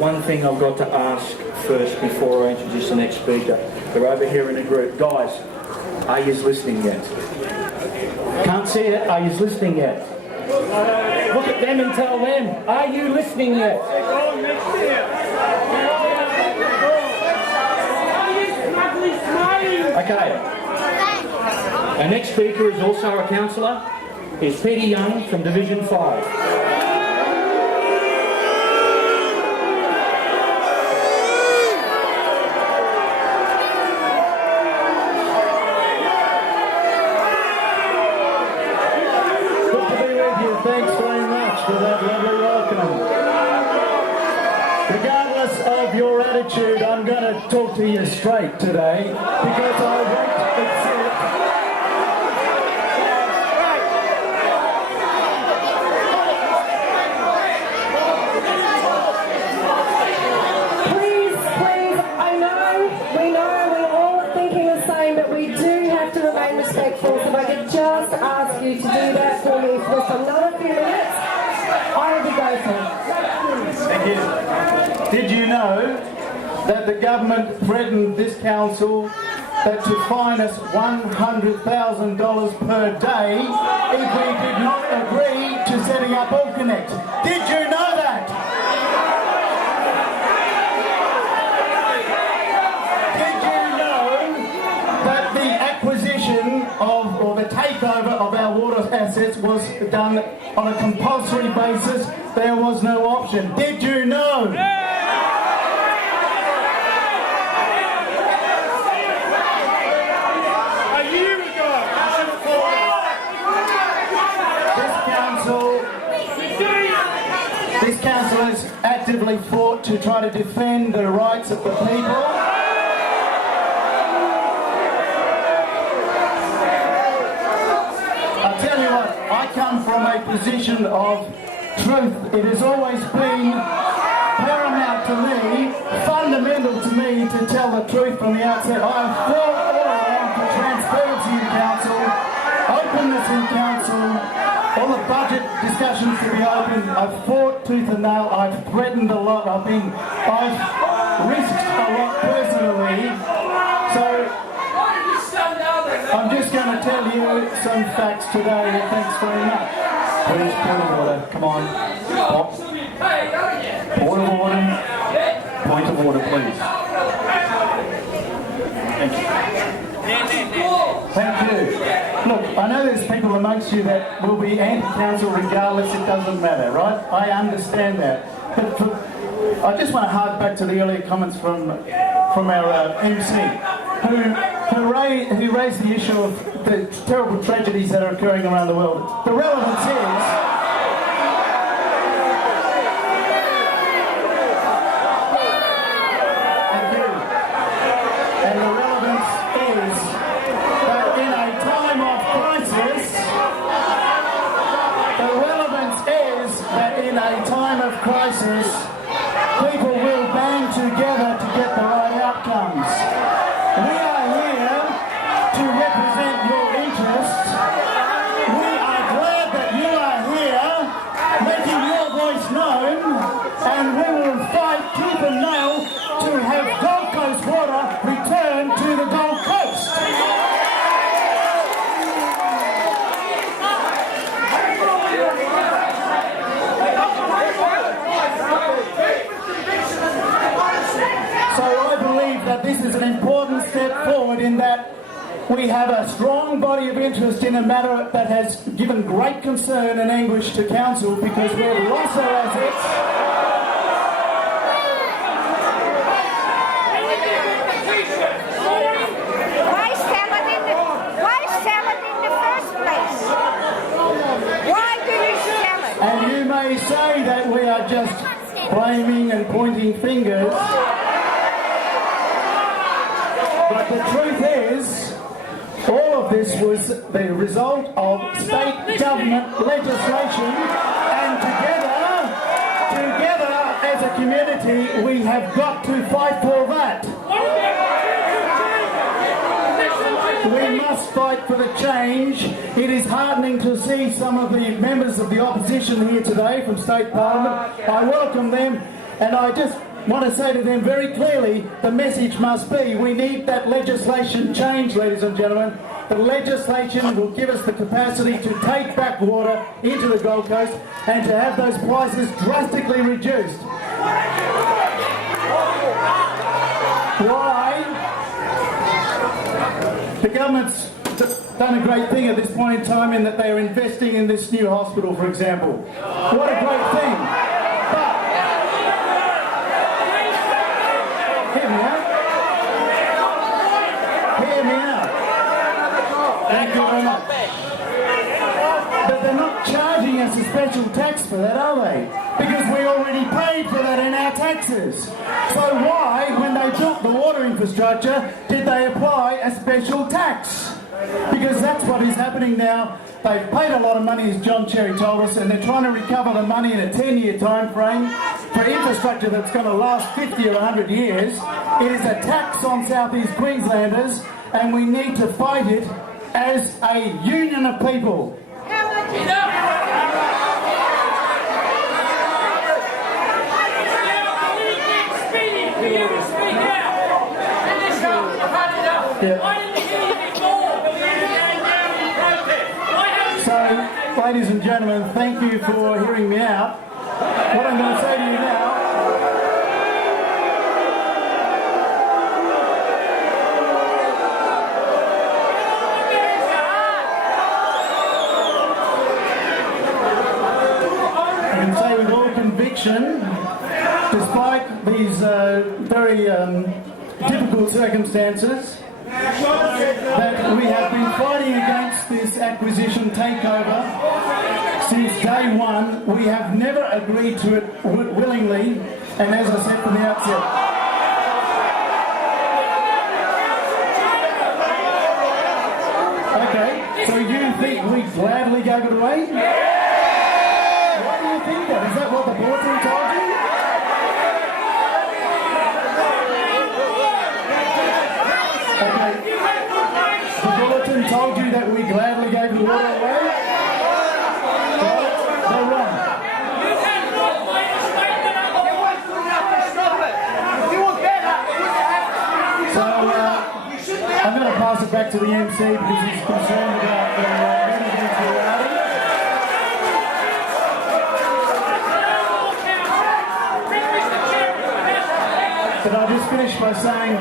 one thing I've got to ask first before I introduce the next speaker. They're over here in a group. Guys, are you listening yet? Can't see it. Are you listening yet? Look at them and tell them, are you listening yet? Okay. Our next speaker is also a councillor. He's Peter Young from Division 5. Thanks very much for that lovely welcome. Regardless of your attitude, I'm going to talk to you straight today because I won't accept. Please, we know we're all thinking the same, but we do have to remain respectful. So if I could just ask you to do that for me for another few minutes, I will be grateful. Thank you. Did you know that the government threatened this council that to fine us $100,000 per day if we did not agree to setting up Allconnex? Did you know that? Did you know that the acquisition of, or the takeover of our water assets was done on a compulsory basis? There was no option. Did you know? This council has actively fought to try to defend the rights of the people. I'll tell you what, I come from a position of truth. It has always been paramount to me, fundamental to me, to tell the truth from the outset. I have fought all around for transparency in council, openness in council, all the budget discussions to be open. I've fought tooth and nail. I've threatened a lot. I've risked a lot personally. So I'm just going to tell you some facts today. Thanks very much. Please, point of order. Come on. Point of order. Point of order, please. Thank you. Thank you. Look, I know there's people amongst you that will be anti-council regardless, it doesn't matter, right? I understand that. But I just want to hark back to the earlier comments from our MC, who raised the issue of the terrible tragedies that are occurring around the world. The relevance is... crisis, people will band together to get the right outcomes. We are here to represent your interests. We are glad that you are here making your voice known, and we will fight tooth and nail to have Gold Coast water return to the Gold Coast. This is an important step forward in that we have a strong body of interest in a matter that has given great concern and anguish to council because we've lost our assets. Why sell it in the first place? Why do you sell it? And you may say that we are just blaming and pointing fingers. But the truth is, all of this was the result of state government legislation, and together as a community, we have got to fight for that. We must fight for the change. It is heartening to see some of the members of the opposition here today from State Parliament. I welcome them. And I just want to say to them very clearly, the message must be, we need that legislation changed, ladies and gentlemen. The legislation will give us the capacity to take back water into the Gold Coast and to have those prices drastically reduced. Why? The government's done a great thing at this point in time in that they are investing in this new hospital, for example. What a great thing. But, hear me out. Hear me out. Thank you very much. But they're not charging us a special tax for that, are they? Because we already paid for that in our taxes. So why, when they built the water infrastructure, did they apply a special tax? Because that's what is happening now. They've paid a lot of money, as John Cherry told us, and they're trying to recover the money in a 10-year time frame for infrastructure that's going to last 50 or 100 years. It is a tax on Southeast Queenslanders, and we need to fight it as a union of people. So, ladies and gentlemen, thank you for hearing me out. What I'm going to say to you now, I can say with all conviction, despite these very difficult circumstances, that we have been fighting against this acquisition takeover since day one. We have never agreed to it willingly, and as I said from the outset, okay, so you think we gladly gave it away? Why do you think that? Is that what the bulletin told you? Told you that we gladly gave the water away? They're wrong. So I'm going to pass it back to the MC because he's concerned about the reality. But I'll just finish by saying